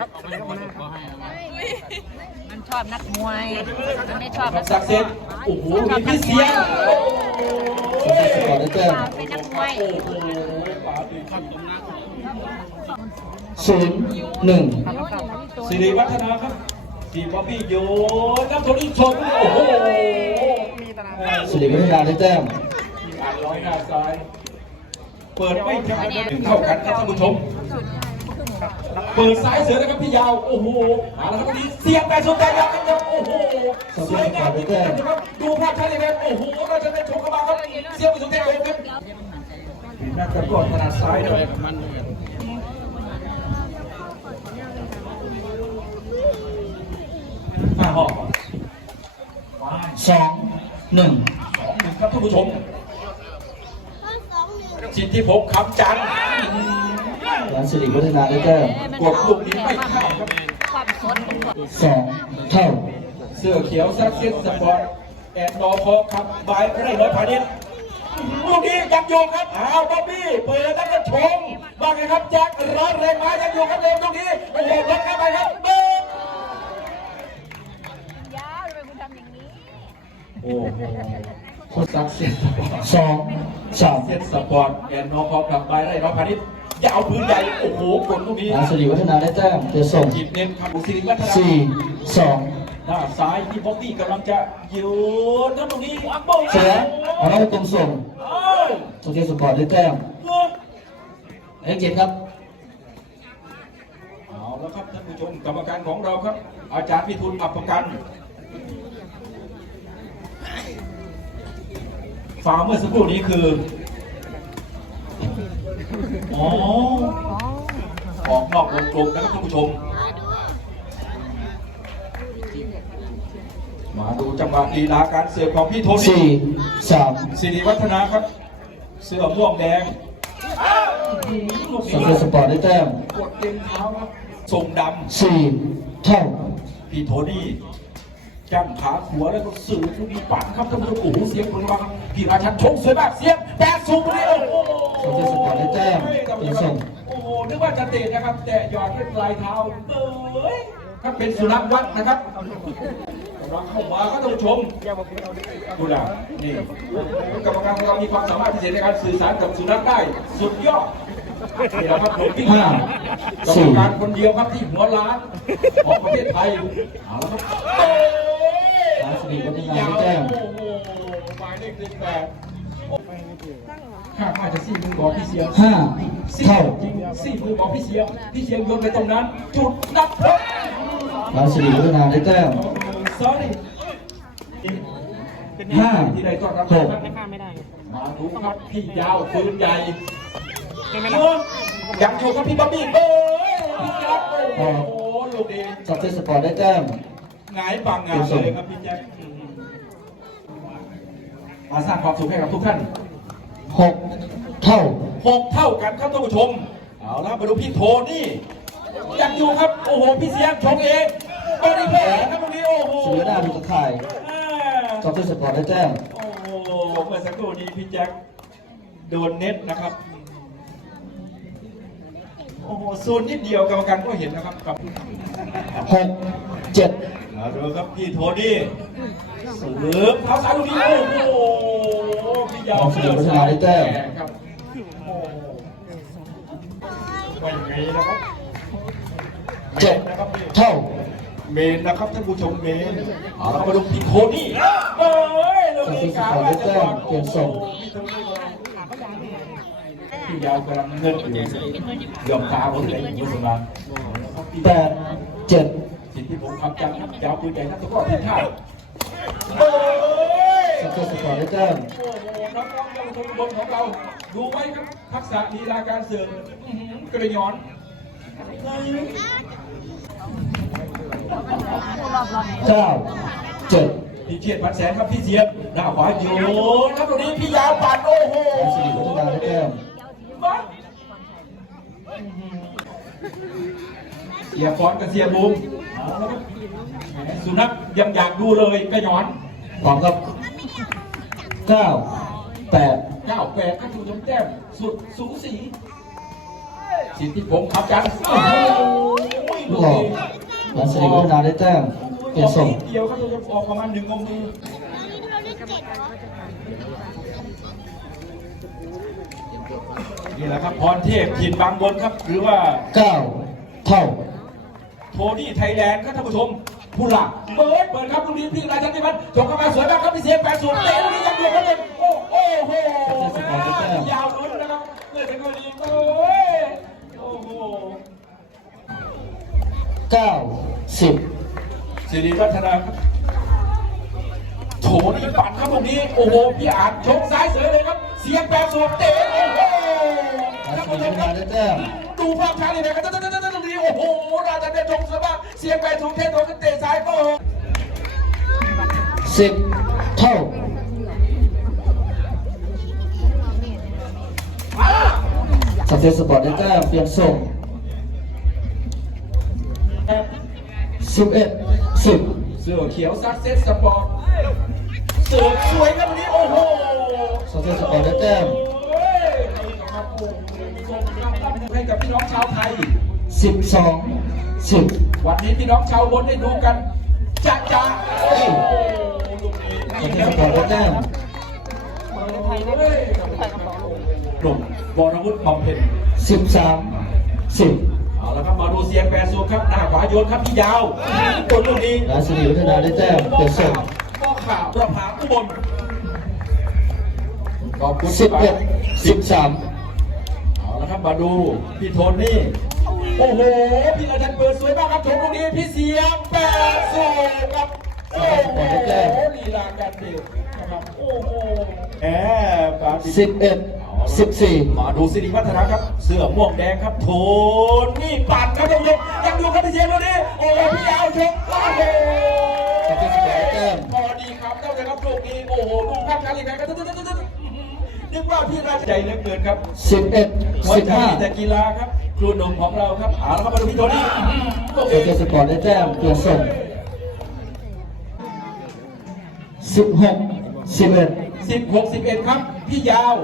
ครับมันชอบนักมวยมันไม่ชอบนักศักดิ์สิทธิ์โอ้โหมีพี่เสียงโอ้โหสกอร์ได้แต้มเป็นนักมวยโอ้โหป๋าดีครับศูนย์หนึ่งสิริวัฒนาครับทีมบ๊อบบี้โยนน้ำโทนี่ชมโอ้โหสิริวัฒนาได้แต้มทีมอ่านร้อยหน้าซ้าย เปิดไม่ทันถึงเท่ากันครับท่านผู้ชม เปิดซ้ายเสือนะครับพี่ยาว โอ้โหเอาละครับวันนี้เสียงแต่สุดแต่ยาวกันครับโอ้โหสวยงามจริงๆนะครับ ดูภาพชัดเลยครับ โอ้โห เราจะได้ชมกันมาครับ เสียงไปสุดแต่ยาวครับน่าจะกดถนัดซ้ายหน่อยห้าหอกสองหนึ่งสองหนึ่งครับท่านผู้ชมสิทธิภพคำจันทร์ แล้วสิริวัฒนาได้แต้มกดลูกนี้ไม่เข้าครับความสดของคนสองเท่า เสื้อเขียวซักเซ็ตสปอร์ตแอนดอร์พอครับบายไร่ร้อยพาณิชย์ลูกนี้ยังโยงครับอ้าวบ๊อบบี้เปิดแล้วก็ชงบ้างไงครับแจ็คร้อนแรงมายังโยงครับเร็วตรงนี้โอ้โหล็อกเข้าไปครับเบิร์ยาวทำไมคุณทำอย่างนี้โอ้โหซักเซ็ตสปอร์ตสองสามเซ็ตสปอร์ตแอนดอร์พอครับบายไร่ร้อยพาณิชย์ อย่าเอาพื้นใหญ่โอ้โหกดลูกนี้แล้วสิริวัฒนาได้แต้มเดี๋ยวส่งจิตเน้นครับบุสิริวัฒนาสี่สองด้านซ้ายที่บ๊อบบี้กำลังจะยืนแล้วตรงนี้อัพโบเสียเอาน้องตรงส่งเอ้ยโอเคสปอร์ตได้แต้มเอ้ยเอ็กเจ็ดครับเอาแล้วครับท่านผู้ชมกรรมการของเราครับ อาจารย์พิทูลอับประกันฟาวเมื่อสักครู่นี้คือ อ๋อออกนอกวงกลมนะครับท่านผู้ชม มาดูจังหวะลีลาการเสิร์ฟของพี่โทนี่สี่สามสิริวัฒนาครับ เสื้อม่วงแดงลูกโอนี้เคสปอร์ตได้แต้มกดเต็มเท้าครับทรงดสี่เท่าำพี่โทนี่ จ้ำขาหัวแล้วก็สื่อลูกนี้ปัดครับท่านผู้ชมโอ้โหเสียงคนฟังพี่ราชันชกสวยมากเสียงแปดสูงเลยโอ้โหโอเคสปอร์ตได้แต้มเดี๋ยวส่งโอ้โหนึกว่าจะเตะนะครับ แต่หยอดด้วยปลายเท้าเอ้ยครับเป็นสุนัขวัดนะครับกำลังเข้ามาก็ต้องชมดูนะนี่กรรมการของเรามีความสามารถพิเศษในการสื่อสารกับสุนัขได้ สุดยอดนี่แหละครับผมพี่ห้าห้ากรรมการคนเดียวครับที่หัวล้านของประเทศไทยเอาละครับเอ้ยแล้ว สิริวัฒนาได้แต้มโอ้โหหมายเลขสิบแปดข้าข้าจจะซี่มือบอกพี่เสียห้าซี่เท่าจริงซี่มือบอกพี่เสียพี่เสียโยนไปตรงนั้น จุดนับพบแล้วสิริวัฒนาได้แต้ม sorry ห้าที่ได้ต้อนรับหกมาดูครับพี่ยาวปืนใหญ่เออยังอยู่กับพี่บ๊อบบี้เอ้ยพี่ยักษ์โอ้โหลูกดีสักเซสปอร์ตได้แต้มหงายปังงานเลยครับพี่แจ็ค มาสร้างความสุขให้กับทุกท่านหกเท่าหกเท่ากันครับท่านผู้ชม เอาละมาดูพี่โทนี่ยังอยู่ครับ โอ้โห พี่เสียงชงเองบริเพย์ครับตรงนี้โอ้โหเสือหน้าดูตะข่ายอ่าสักเซสปอร์ตได้แต้มโอ้โห เมื่อสักครู่นี้พี่แจ็คโดนเน็ตนะครับโอ้โหซูนนิดเดียวกรรมการก็เห็นนะครับกับหกเจ็ดมาดูครับพี่โทนี่เสริมเท้าซ้ายลูกนี้โอ้โหพี่ยาวของสิริวัฒนาได้แต้มครับโอ้โหไม่มีนะครับเจ็ดนะครับเท่าเมนนะครับท่านผู้ชมเมนเอาละมาดูพี่โทนี่เอ้ยลูกนี้กาว่าจะก่อนโอ้โหพี่โทนี่พี่ยาวกำลังเงินอยู่ยอมตาผมเลยอยู่สำหรับแปดเจ็ดสิทธิพงษ์คำจันทร์ครับยาวปืนใหญ่นักตะกร้อทีมชาติโอ้ยสักอร์ได้แต้มโอ้โหน้องๆเยาวชนบนของเรา ดูไว้ครับ ทักษะลีลาการเสิร์ฟกระยอนเก้าเจ็ดพี่เชียดพันแสนครับพี่เสียบหน้าขวาโยนครับตรงนี้พี่ยาวปัดโอ้โห เสียฟอนกับเสียบูมเอาละครับแหมสุนัขยังอยากดูเลยกระยอนพร้อมครับเก้าแปดเก้าแปดก็ถูกจมแต้มสุดสูสีสิทธิพงษ์คำจันทร์โอ้โหลูกออกราชบุรีพัฒนาได้แต้มเปลี่ยนส่งเดียวก็จะออกประมาณหนึ่งองค์มือ นี่แหละครับพรเทพขีดบางบนครับ หรือว่าเก้าเท่า โทนี่ไทยแลนด์ครับท่านผู้ชมผู้หลักเบิร์ดเบิร์ดครับลูกนี้พี่ราชันติพัฒน์จบเข้ามาสวยมากครับพี่เสียงแปดศูนย์เตะลูกนี้ยังเดียวครับเลยโอ้โอ้โหยาวลุ้นนะครับเลือดเป็นคนดีโอ้ยโอ้โหเก้าสิบสิริวัฒนาครับโถนี่ปั่นครับตรงนี้ โอ้โห พี่อาจชกซ้ายเสยเลยครับ เสียงแปรสวมเตะโอ้โหราชบุรีพัฒนาได้แต้มดูภาพช้าเลยนะครับตรงนี้โอ้โหราชันได้ชกสวยมากเสียงแปรสวมเทโดนเตะซ้ายโอ้สิบเท่าสเซสปอร์ตได้แต้มเปลี่ยนส่งสิบเอ็ดสิบเสือเขียวซักเซ็ตสปอร์ตเสือสวยครับวันนี้โอ้โหสเซสสปอร์ตได้แต้ม ให้กับพี่น้องชาวไทย 12 10 วันนี้พี่น้องชาวบนได้ดูกันจะจะโอ้โหลูกนี้นี่แแล้ววผผมมก็ได้หนุ่มบรวุฒิบำเพ็ญ13 10เอาละครับมาดูเซียงแปรสูงครับหน้าขวาโยนครับพี่ยาวคนลูกนี้ ราชนีวัฒนาได้แจ้งเปิดส่งข้อข่าวประพาอุบนขอบคุณที่ไป11 13 ครับมาดูพี่โทนี่ โอ้โห พี่ระดันเปิดสวยมากครับชมลูกนี้พี่เสียงแปรสูงครับ โอ้โหลีลาการเตะนะครับโอ้โหแหมการสิบเอ็ดสิบสี่มาดูสิริวัฒนาครับ เสื้อม่วงแดงครับ โทนี่ปัดครับท่านผู้ชมยังดูครับพี่เสียงดูนี่โอ้โหพี่ยาวชมโอ้โหสักเซสสปอร์ตได้แต้มพอดีครับเจ้าเลยครับลูกนี้โอ้โหดูภาพช้าอีกครั้งครับ นึกว่าพี่ราชใจเหลือเกินครับสิบเอ็ดหัวสิบใจห้ามีแต่กีฬาครับ ครูหนุ่มของเราครับเอาละครับมาดูพี่โทนี่โอเคสักเซสสปอร์ตได้แต้มเปลี่ยนส่งสิบหกสิบเอ็ดสิบหกสิบเอ็ดครับ พี่ยาว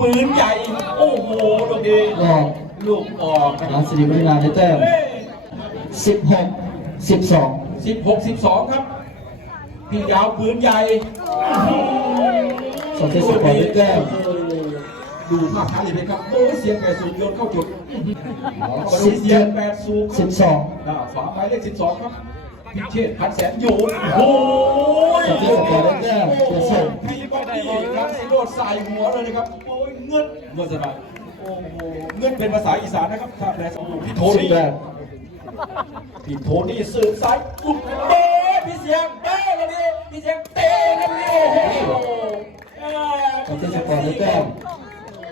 ปืนใหญ่ โอ้โหลูกนี้ออกลูกออกนะครารับชบุรีพัฒนาได้แต้มสิบหกสิบสองสิบหกสิบสองครับ พี่ยาวปืนใหญ่ สักเซสสปอร์ตได้แต้มดูภาพช้าเลยไหมครับโอ้ยเสียงแปดสูงโยนเข้าจุดเอาละมาดูสิบเสียเจ็งดแปดสูงสิบสองหน้าฝาหมายเลขสิบสองครับพี่เชษฐ์พันแสนโยนโอ้ยสักเซสสปอร์ตได้แต้มเปลี่ยนส่งพี่บอดี้ครับสิโรดใส่หัวเลยนะครับโอ้ยเงินเมื่อสบายโอ้โหเงินเป็นภาษาอีสานนะครับถ้าแปลสมบูรณ์พี่โทสิบนี่แปดพี่โทนี่สื่อสายลุกเบ้พี่เสียงเบ้แล้วนี่พี่เสียงเตะครับนี่โอ้โหเอ้สักเซสสปอร์ตได้แต้ม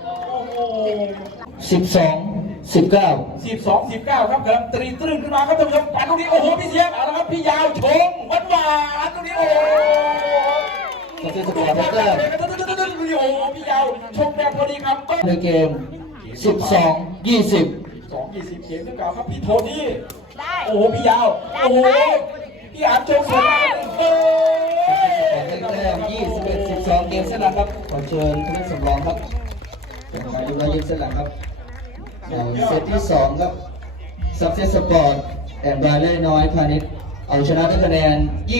โอ้สิบสองสิบเก้าสิบสองสิบเก้าครับกำลังตรีตรึงขึ้นมาครับท่านผู้ชมปันตรงนี้โอ้โหพี่เสียงเอาละครับพี่ยาวชงหวานหวานๆตรงนี้โอ้โหสักเซสสปอร์ตได้แต้มโอ้โหพี่ยาวชงแบบพอดีครับก็ในเกมสิบสองยี่สิบสองยี่สิบเกมขึ้นเก่าครับพี่โทนี่ได้โอ้โหพี่ยาวโอ้โหพี่อาร์มชงสวยมากเลยเอ ได้ อ แต้มยี่สิบเอ็ด สิบสองเส้นหลังครับ ขอเชิญผู้เล่นสำรองครับเป็นาดูแลยืนเส้นหลังครับเซตที่สองครับซับเซสสปอร์ตแอนด์บราเล่น้อยพาณิชย์เอาชนะด้วยคะแนน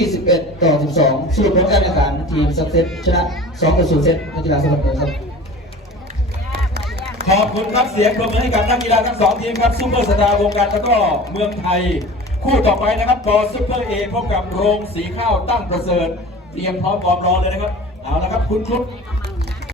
21 ต่อ 12 สรุปผลการแข่งขันทีมซับเซตชนะ2ต่อ0เซตนักกีฬาสมัครครับขอบคุณครับเสียงปรบมือให้กับนักกีฬาทั้งสองทีมครับซูเปอร์สตาร์วงการตะก้อเมืองไทย คู่ต่อไปนะครับบอลซูเปอร์เอพบกับโรงสีข้าวตั้งประเสริฐ เตรียมพร้อมพร้อมรอเลยนะครับ เอาละครับคุณครุฑ